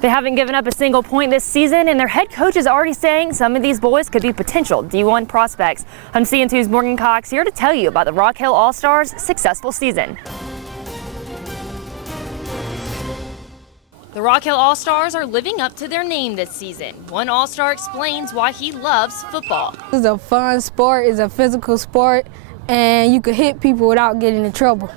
They haven't given up a single point this season, and their head coach is already saying some of these boys could be potential D1 prospects. I'm CN2's Morgan Cox here to tell you about the Rock Hill All-Stars' successful season. The Rock Hill All-Stars are living up to their name this season. One All-Star explains why he loves football. It's a fun sport, it's a physical sport, and you can hit people without getting in trouble.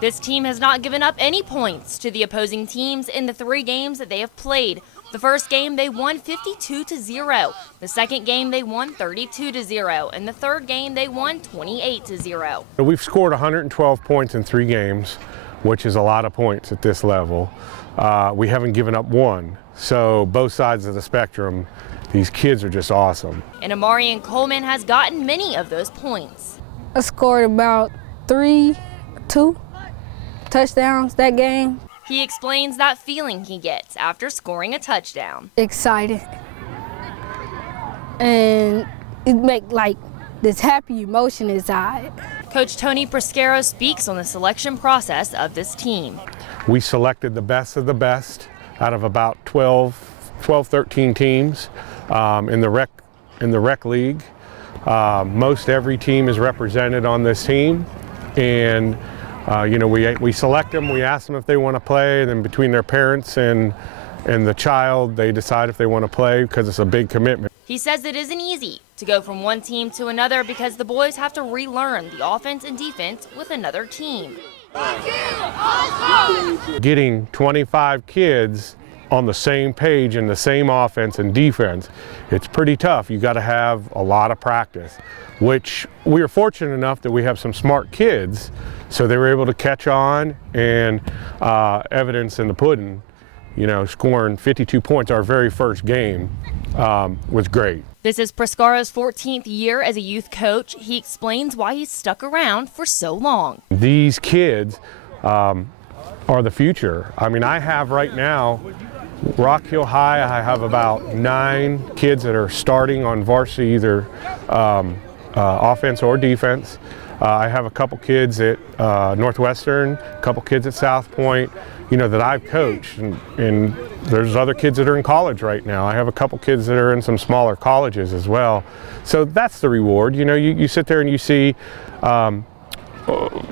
This team has not given up any points to the opposing teams in the 3 games that they have played. The first game they won 52-0. The second game they won 32-0. And the third game they won 28-0. We've scored 112 points in 3 games, which is a lot of points at this level. We haven't given up one. So both sides of the spectrum, these kids are just awesome. And Amarian Coleman has gotten many of those points. I scored about 2 touchdowns that game. He explains that feeling he gets after scoring a touchdown. Excited. And it makes like this happy emotion inside. Coach Tony Proscaro speaks on the selection process of this team. We selected the best of the best out of about 13 teams in the rec league. Most every team is represented on this team, and we select them, we ask them if they want to play, and then between their parents and the child, they decide if they want to play because it's a big commitment. He says it isn't easy to go from one team to another because the boys have to relearn the offense and defense with another team. Getting 25 kids on the same page in the same offense and defense, it's pretty tough. You got to have a lot of practice, which we are fortunate enough that we have some smart kids, so they were able to catch on, and evidence in the pudding, scoring 52 points our very first game was great. This is Proscaro's 14th year as a youth coach. He explains why he's stuck around for so long. These kids are the future. I mean, I have right now, Rock Hill High, I have about 9 kids that are starting on varsity, either offense or defense. I have a couple kids at Northwestern, a couple kids at South Point, that I've coached, and there's other kids that are in college right now. I have a couple kids that are in some smaller colleges as well. So that's the reward. You sit there and you see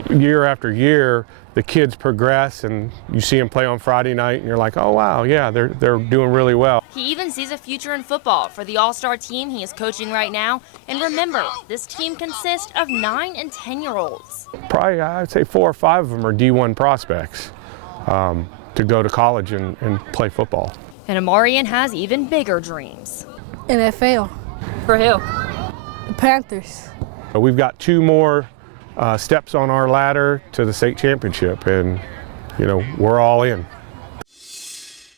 year after year the kids progress, and you see them play on Friday night, and you're like, oh wow, yeah, they're doing really well. He even sees a future in football for the All-Star team he is coaching right now. And remember, this team consists of 9 and 10-year-olds. Probably, I'd say 4 or 5 of them are D1 prospects to go to college and play football. And Amarian has even bigger dreams. NFL. For who? The Panthers. We've got 2 more steps on our ladder to the state championship, and we're all in.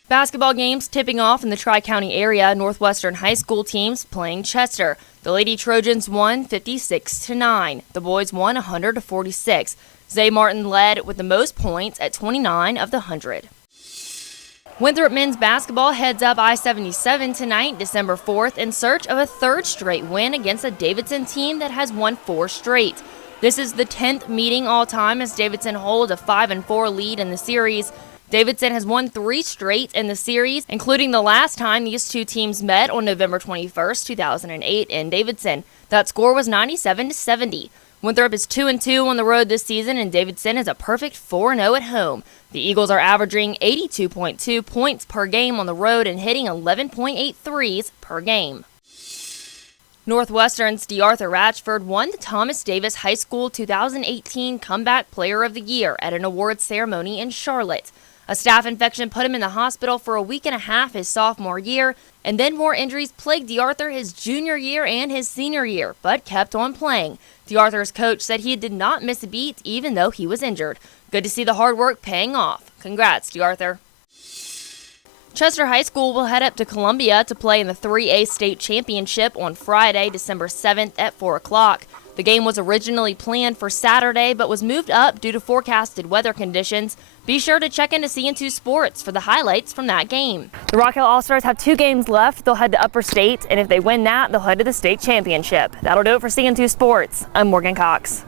Basketball games tipping off in the Tri-County area. Northwestern high school teams playing Chester. The Lady Trojans won 56-9. The boys won 100-46. Zay Martin led with the most points at 29 of the 100. Winthrop men's basketball heads up I-77 tonight, December 4th, in search of a 3rd straight win against a Davidson team that has won 4 straight. This is the 10th meeting all-time as Davidson holds a 5-4 lead in the series. Davidson has won 3 straight in the series, including the last time these 2 teams met on November 21st, 2008 in Davidson. That score was 97-70. Winthrop is 2-2 on the road this season, and Davidson is a perfect 4-0 at home. The Eagles are averaging 82.2 points per game on the road and hitting 11.8 threes per game. Northwestern's DeArthur Ratchford won the Thomas Davis High School 2018 Comeback Player of the Year at an awards ceremony in Charlotte. A staph infection put him in the hospital for a week and a half his sophomore year, and then more injuries plagued DeArthur his junior year and his senior year, but kept on playing. DeArthur's coach said he did not miss a beat even though he was injured. Good to see the hard work paying off. Congrats, DeArthur. Chester High School will head up to Columbia to play in the 3A state championship on Friday, December 7th at 4 o'clock. The game was originally planned for Saturday but was moved up due to forecasted weather conditions. Be sure to check into CN2 Sports for the highlights from that game. The Rock Hill All-Stars have 2 games left. They'll head to Upper State, and if they win that, they'll head to the state championship. That'll do it for CN2 Sports. I'm Morgan Cox.